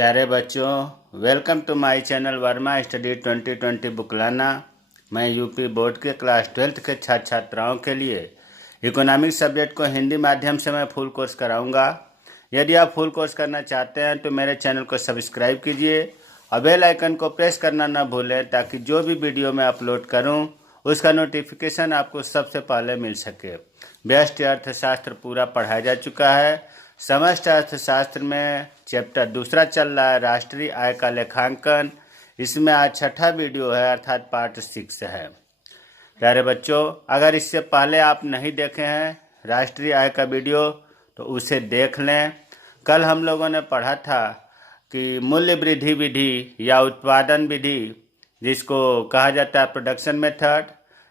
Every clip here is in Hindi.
प्यारे बच्चों, welcome to my channel Verma study 2020 बुकलाना। मैं यूपी बोर्ड के क्लास 12th के छात्र छात्राओं के लिए इकोनॉमिक्स सब्जेक्ट को हिंदी माध्यम से मैं फुल कोर्स कराऊंगा। यदि आप फुल कोर्स करना चाहते हैं तो मेरे चैनल को सब्सक्राइब कीजिए और बेल आइकन को प्रेस करना न भूलें ताकि जो भी वीडियो मैं अपलोड करूं उसका नोटिफिकेशन आपको सबसे पहले मिल सके। व्यष्टि अर्थशास्त्र पूरा पढ़ाया जा चुका है। समष्टि अर्थशास्त्र में चैप्टर दूसरा चल रहा है, राष्ट्रीय आय का लेखांकन। इसमें आज छठा वीडियो है, अर्थात पार्ट 6 है। प्यारे बच्चों, अगर इससे पहले आप नहीं देखे हैं राष्ट्रीय आय का वीडियो तो उसे देख लें। कल हम लोगों ने पढ़ा था कि मूल्य वृद्धि विधि या उत्पादन विधि, जिसको कहा जाता है प्रोडक्शन मेथड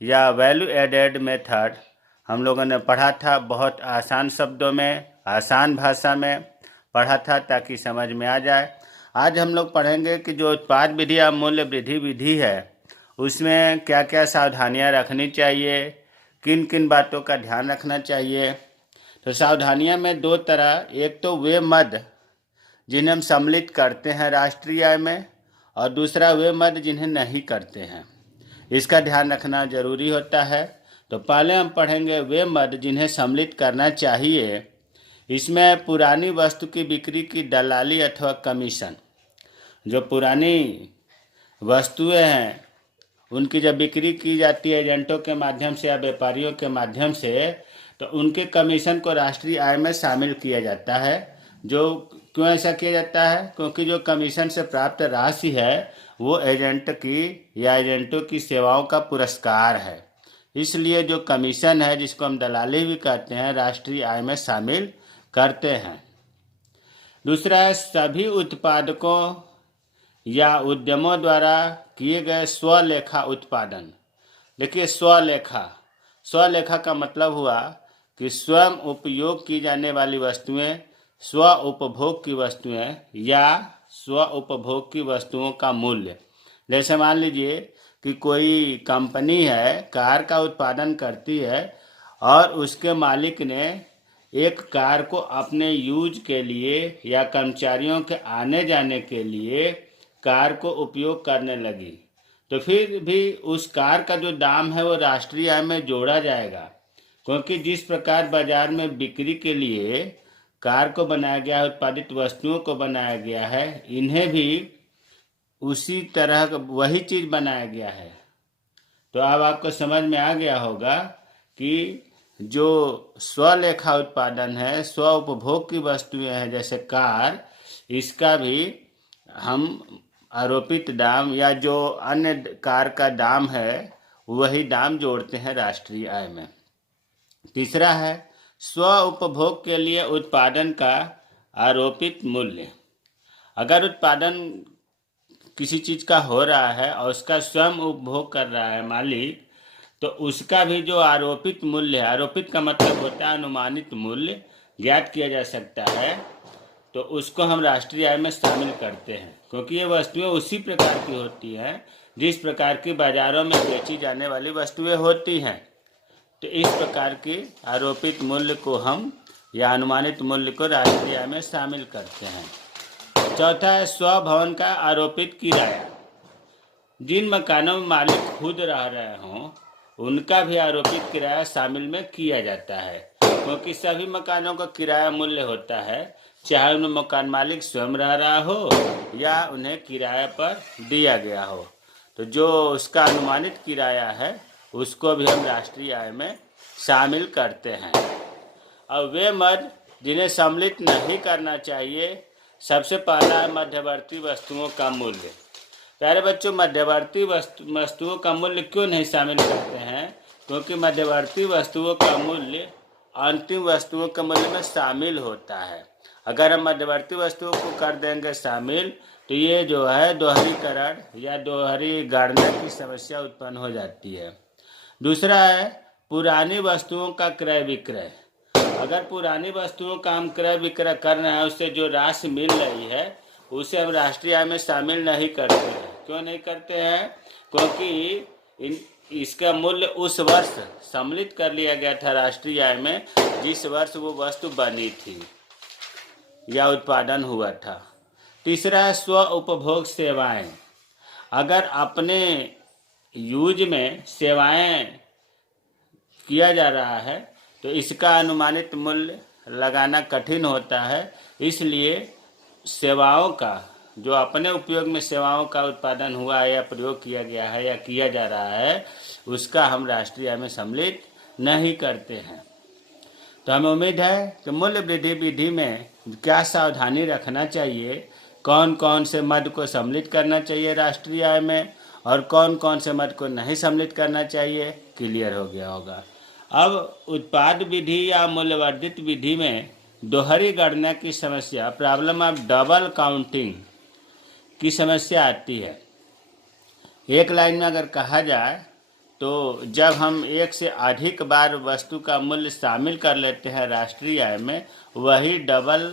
या वैल्यू एडेड मेथड, हम लोगों ने पढ़ा था। बहुत आसान शब्दों में, आसान भाषा में पढ़ा था ताकि समझ में आ जाए। आज हम लोग पढ़ेंगे कि जो उत्पाद विधि या मूल्य वृद्धि विधि है उसमें क्या क्या सावधानियां रखनी चाहिए, किन किन बातों का ध्यान रखना चाहिए। तो सावधानियां में दो तरह, एक तो वे मद जिन्हें हम सम्मिलित करते हैं राष्ट्रीय आय में, और दूसरा वे मद जिन्हें नहीं करते हैं। इसका ध्यान रखना जरूरी होता है। तो पहले हम पढ़ेंगे वे मद जिन्हें सम्मिलित करना चाहिए। इसमें पुरानी वस्तु की बिक्री की दलाली अथवा कमीशन, जो पुरानी वस्तुएं हैं उनकी जब बिक्री की जाती है एजेंटों के माध्यम से या व्यापारियों के माध्यम से, तो उनके कमीशन को राष्ट्रीय आय में शामिल किया जाता है। जो क्यों ऐसा किया जाता है? क्योंकि जो कमीशन से प्राप्त राशि है वो एजेंट की या एजेंटों की सेवाओं का पुरस्कार है। इसलिए जो कमीशन है, जिसको हम दलाली भी कहते हैं, राष्ट्रीय आय में शामिल करते हैं। दूसरा है सभी उत्पादकों या उद्यमों द्वारा किए गए स्वलेखा उत्पादन। देखिए, स्वलेखा का मतलब हुआ कि स्वयं उपयोग की जाने वाली वस्तुएं, स्व उपभोग की वस्तुएं या स्व उपभोग की वस्तुओं का मूल्य। जैसे मान लीजिए कि कोई कंपनी है, कार का उत्पादन करती है और उसके मालिक ने एक कार को अपने यूज के लिए या कर्मचारियों के आने जाने के लिए कार को उपयोग करने लगी, तो फिर भी उस कार का जो दाम है वो राष्ट्रीय आय में जोड़ा जाएगा। क्योंकि जिस प्रकार बाजार में बिक्री के लिए कार को बनाया गया है, उत्पादित वस्तुओं को बनाया गया है, इन्हें भी उसी तरह वही चीज़ बनाया गया है। तो अब आपको समझ में आ गया होगा कि जो स्वलेखा उत्पादन है, स्व उपभोग की वस्तुएं हैं जैसे कार, इसका भी हम आरोपित दाम या जो अन्य कार का दाम है वही दाम जोड़ते हैं राष्ट्रीय आय में। तीसरा है स्व उपभोग के लिए उत्पादन का आरोपित मूल्य। अगर उत्पादन किसी चीज़ का हो रहा है और उसका स्वयं उपभोग कर रहा है मालिक, तो उसका भी जो आरोपित मूल्य है, आरोपित का मतलब होता है अनुमानित मूल्य, ज्ञात किया जा सकता है, तो उसको हम राष्ट्रीय आय में शामिल करते हैं। क्योंकि ये वस्तुएं उसी प्रकार की होती हैं जिस प्रकार की बाजारों में बेची जाने वाली वस्तुएं होती हैं। तो इस प्रकार के आरोपित मूल्य को हम या अनुमानित मूल्य को राष्ट्रीय आय में शामिल करते हैं। चौथा है स्वभवन का आरोपित किराया। जिन मकानों में मालिक खुद रह रहे हों उनका भी आरोपित किराया शामिल में किया जाता है। क्योंकि सभी मकानों का किराया मूल्य होता है, चाहे उनमें मकान मालिक स्वयं रह रहा हो या उन्हें किराए पर दिया गया हो। तो जो उसका अनुमानित किराया है उसको भी हम राष्ट्रीय आय में शामिल करते हैं। अब वे मद जिन्हें सम्मिलित नहीं करना चाहिए, सबसे पहला है मध्यवर्ती वस्तुओं का मूल्य। प्यारे बच्चों, मध्यवर्ती वस्तुओं का मूल्य क्यों नहीं शामिल करते हैं? क्योंकि मध्यवर्ती वस्तुओं का मूल्य अंतिम वस्तुओं के मूल्य में शामिल होता है। अगर हम मध्यवर्ती वस्तुओं को कर देंगे शामिल, तो ये जो है दोहरीकरण या दोहरी गणना की समस्या उत्पन्न हो जाती है। दूसरा है पुरानी वस्तुओं का क्रय विक्रय। अगर पुरानी वस्तुओं का हम क्रय विक्रय कर रहे हैं, उससे जो राशि मिल रही है उसे हम राष्ट्रीय आय में शामिल नहीं करते हैं। क्यों नहीं करते हैं? क्योंकि इसका मूल्य उस वर्ष सम्मिलित कर लिया गया था राष्ट्रीय आय में जिस वर्ष वो वस्तु बनी थी या उत्पादन हुआ था। तीसरा है स्व उपभोग सेवाएं। अगर अपने यूज में सेवाएं किया जा रहा है तो इसका अनुमानित मूल्य लगाना कठिन होता है, इसलिए सेवाओं का, जो अपने उपयोग में सेवाओं का उत्पादन हुआ है या प्रयोग किया गया है या किया जा रहा है, उसका हम राष्ट्रीय आय में सम्मिलित नहीं करते हैं। तो हमें उम्मीद है कि मूल्य वृद्धि विधि में क्या सावधानी रखना चाहिए, कौन कौन से मद को सम्मिलित करना चाहिए राष्ट्रीय आय में और कौन कौन से मद को नहीं सम्मिलित करना चाहिए, क्लियर हो गया होगा। अब उत्पाद विधि या मूल्यवर्धित विधि में दोहरी गणना की समस्या, प्रॉब्लम ऑफ डबल काउंटिंग की समस्या आती है। एक लाइन में अगर कहा जाए तो जब हम एक से अधिक बार वस्तु का मूल्य शामिल कर लेते हैं राष्ट्रीय आय में, वही डबल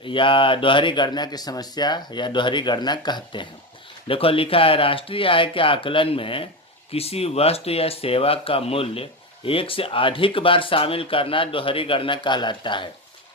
या दोहरी गणना की समस्या या दोहरी गणना कहते हैं। देखो लिखा है, राष्ट्रीय आय के आकलन में किसी वस्तु या सेवा का मूल्य एक से अधिक बार शामिल करना दोहरी गणना कहलाता है।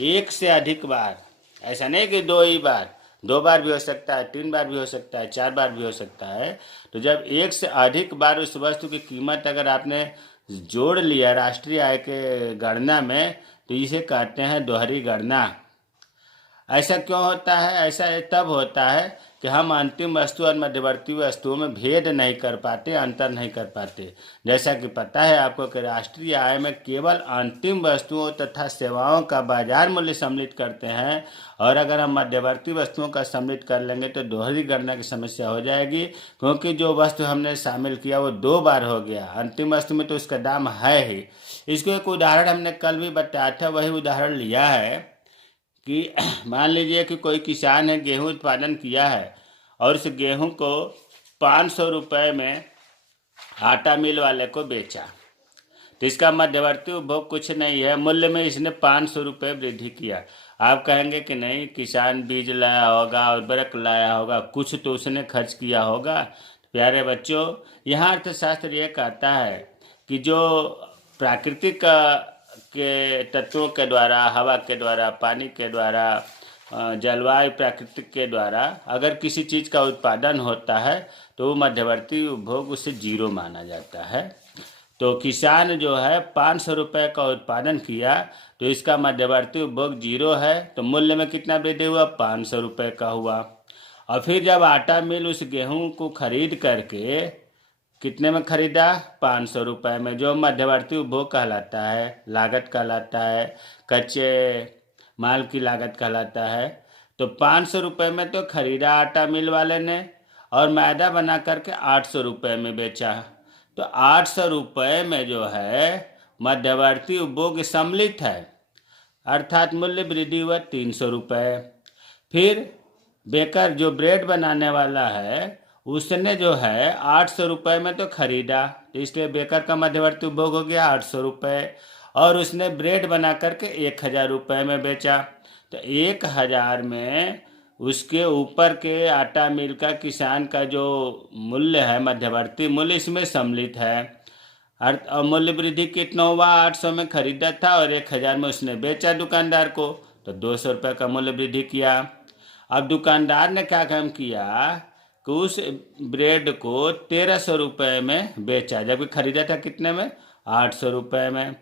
एक से अधिक बार, ऐसा नहीं कि दो ही बार, 2 बार भी हो सकता है, 3 बार भी हो सकता है, 4 बार भी हो सकता है। तो जब एक से अधिक बार उस वस्तु की कीमत अगर आपने जोड़ लिया राष्ट्रीय आय के गणना में, तो इसे कहते हैं दोहरी गणना। ऐसा क्यों होता है? ऐसा तब होता है कि हम अंतिम वस्तु और मध्यवर्ती वस्तुओं में भेद नहीं कर पाते, अंतर नहीं कर पाते। जैसा कि पता है आपको कि राष्ट्रीय आय में केवल अंतिम वस्तुओं तथा सेवाओं का बाजार मूल्य सम्मिलित करते हैं, और अगर हम मध्यवर्ती वस्तुओं का सम्मिलित कर लेंगे तो दोहरी गणना की समस्या हो जाएगी, क्योंकि जो वस्तु हमने शामिल किया वो 2 बार हो गया। अंतिम वस्तु में तो उसका दाम है ही। इसको एक उदाहरण हमने कल भी बताया था, वही उदाहरण लिया है कि मान लीजिए कि कोई किसान है, गेहूं उत्पादन किया है और उस गेहूं को 500 रुपये में आटा मिल वाले को बेचा, तो इसका मध्यवर्ती उपभोग कुछ नहीं है, मूल्य में इसने 500 रुपये वृद्धि किया। आप कहेंगे कि नहीं, किसान बीज लाया होगा, उर्वरक लाया होगा, कुछ तो उसने खर्च किया होगा। प्यारे बच्चों, यहाँ अर्थशास्त्र ये कहता है कि जो प्राकृतिक के तत्वों के द्वारा, हवा के द्वारा, पानी के द्वारा, जलवायु प्राकृतिक के द्वारा अगर किसी चीज़ का उत्पादन होता है तो वो मध्यवर्ती उपभोग उससे 0 माना जाता है। तो किसान जो है 500 रुपये का उत्पादन किया तो इसका मध्यवर्ती उपभोग 0 है, तो मूल्य में कितना वृद्धि हुआ? 500 रुपये का हुआ। और फिर जब आटा मिल उस गेहूं को खरीद करके कितने में खरीदा? 500 रुपये में, जो मध्यवर्ती उपभोग कहलाता है, लागत कहलाता है, कच्चे माल की लागत कहलाता है। तो 500 रुपये में तो खरीदा आटा मिल वाले ने और मैदा बना करके 800 रुपये में बेचा। तो 800 रुपये में जो है मध्यवर्ती उपभोग सम्मिलित है, अर्थात मूल्य वृद्धि हुआ 300 रुपये। फिर बेकर जो ब्रेड बनाने वाला है उसने जो है 800 रुपये में तो खरीदा, तो इसलिए बेकर का मध्यवर्ती उपभोग हो गया 800 रुपये, और उसने ब्रेड बना करके 1000 रुपये में बेचा। तो 1000 में उसके ऊपर के आटा मिल का किसान का जो मूल्य है, मध्यवर्ती मूल्य, इसमें सम्मिलित है। और मूल्य वृद्धि कितना हुआ? 800 में खरीदा था और 1000 में उसने बेचा दुकानदार को, तो 200 रुपये का मूल्य वृद्धि किया। अब दुकानदार ने क्या काम किया कि उस ब्रेड को 1300 रुपये में बेचा, जबकि खरीदा था कितने में? 800 रुपये में,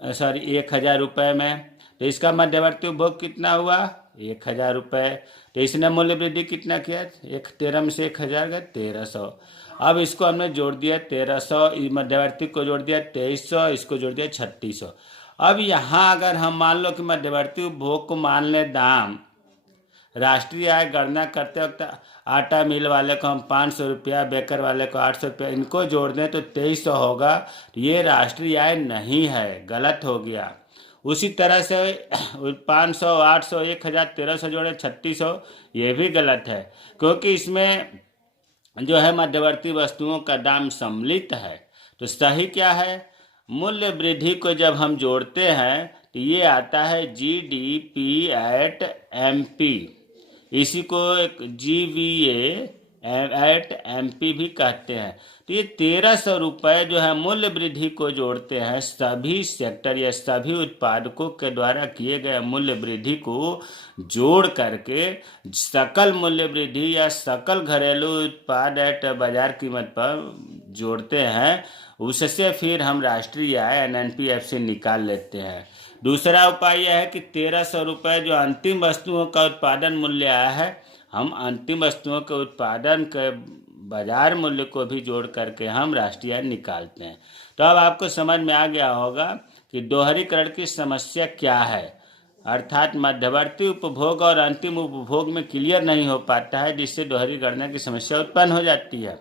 सॉरी 1000 रुपये में। तो इसका मध्यवर्ती उपभोग कितना हुआ? 1000 रुपये। तो इसने मूल्य वृद्धि कितना किया? 13 में से 1000 गए 1300। अब इसको हमने जोड़ दिया 1300, मध्यवर्ती को जोड़ दिया 2300, इसको जोड़ दिया 3600। अब यहाँ अगर हम मान लो कि मध्यवर्ती उपभोग को मान लें दाम, राष्ट्रीय आय गणना करते वक्त आटा मिल वाले को हम 500 रुपया, बेकर वाले को 800 रुपया, इनको जोड़ दें तो 2300 होगा। ये राष्ट्रीय आय नहीं है, गलत हो गया। उसी तरह से 500, 800, 1000, 1300 जोड़े 3600, ये भी गलत है, क्योंकि इसमें जो है मध्यवर्ती वस्तुओं का दाम सम्मिलित है। तो सही क्या है? मूल्य वृद्धि को जब हम जोड़ते हैं तो ये आता है GDP @ MP, इसी को एक GVA एट एमपी भी कहते हैं। तो ये 1300 रुपये जो है मूल्य वृद्धि को जोड़ते हैं। सभी सेक्टर या सभी उत्पादकों के द्वारा किए गए मूल्य वृद्धि को जोड़ करके सकल मूल्य वृद्धि या सकल घरेलू उत्पाद एट बाजार कीमत पर जोड़ते हैं। उससे फिर हम राष्ट्रीय आय एनएनपीएफ से निकाल लेते हैं। दूसरा उपाय यह है कि 1300 रुपये जो अंतिम वस्तुओं का उत्पादन मूल्य आया है, हम अंतिम वस्तुओं के उत्पादन के बाजार मूल्य को भी जोड़ करके हम राष्ट्रीय आय निकालते हैं। तो अब आपको समझ में आ गया होगा कि दोहरीकरण की समस्या क्या है, अर्थात मध्यवर्ती उपभोग और अंतिम उपभोग में क्लियर नहीं हो पाता है, जिससे दोहरी गणना की समस्या उत्पन्न हो जाती है।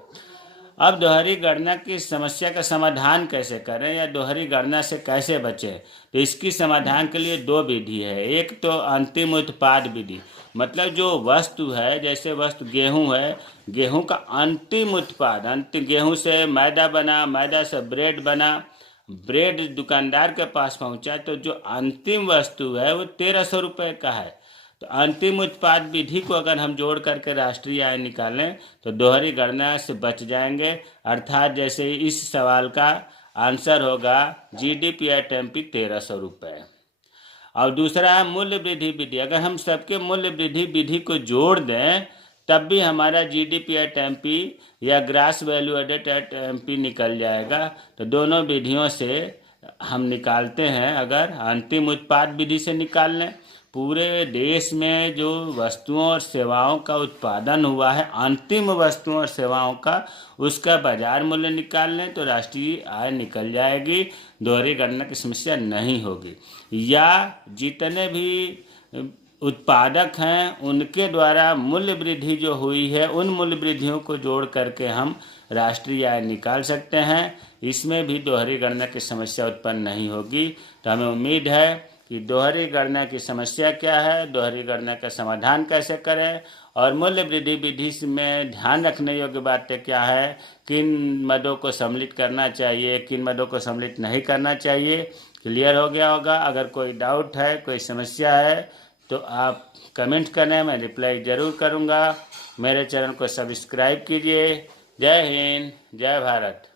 अब दोहरी गणना की समस्या का समाधान कैसे करें या दोहरी गणना से कैसे बचें, तो इसकी समाधान के लिए दो विधि है। एक तो अंतिम उत्पाद विधि, मतलब जो वस्तु है, जैसे वस्तु गेहूं है, गेहूं का अंतिम उत्पाद, अंतिम गेहूं से मैदा बना, मैदा से ब्रेड बना, ब्रेड दुकानदार के पास पहुंचा, तो जो अंतिम वस्तु है वो 1300 रुपये का है। तो अंतिम उत्पाद विधि को अगर हम जोड़ करके राष्ट्रीय आय निकालें तो दोहरी गणना से बच जाएंगे। अर्थात जैसे इस सवाल का आंसर होगा जीडीपी एट एमपी 1300 रुपये। और दूसरा है मूल्य वृद्धि विधि। अगर हम सबके मूल्य वृद्धि विधि को जोड़ दें तब भी हमारा जीडीपी एट एमपी या gross value added at MP निकल जाएगा। तो दोनों विधियों से हम निकालते हैं। अगर अंतिम उत्पाद विधि से निकाल लें, पूरे देश में जो वस्तुओं और सेवाओं का उत्पादन हुआ है, अंतिम वस्तुओं और सेवाओं का, उसका बाजार मूल्य निकाल लें तो राष्ट्रीय आय निकल जाएगी, दोहरी गणना की समस्या नहीं होगी। या जितने भी उत्पादक हैं उनके द्वारा मूल्य वृद्धि जो हुई है, उन मूल्य वृद्धियों को जोड़ करके हम राष्ट्रीय आय निकाल सकते हैं। इसमें भी दोहरी गणना की समस्या उत्पन्न नहीं होगी। तो हमें उम्मीद है कि दोहरी गणना की समस्या क्या है, दोहरी गणना का समाधान कैसे करें, और मूल्य वृद्धि विधि में ध्यान रखने योग्य बातें क्या है, किन मदों को सम्मिलित करना चाहिए, किन मदों को सम्मिलित नहीं करना चाहिए, क्लियर हो गया होगा। अगर कोई डाउट है, कोई समस्या है तो आप कमेंट करें, मैं रिप्लाई ज़रूर करूँगा। मेरे चैनल को सब्सक्राइब कीजिए। जय हिंद, जय भारत।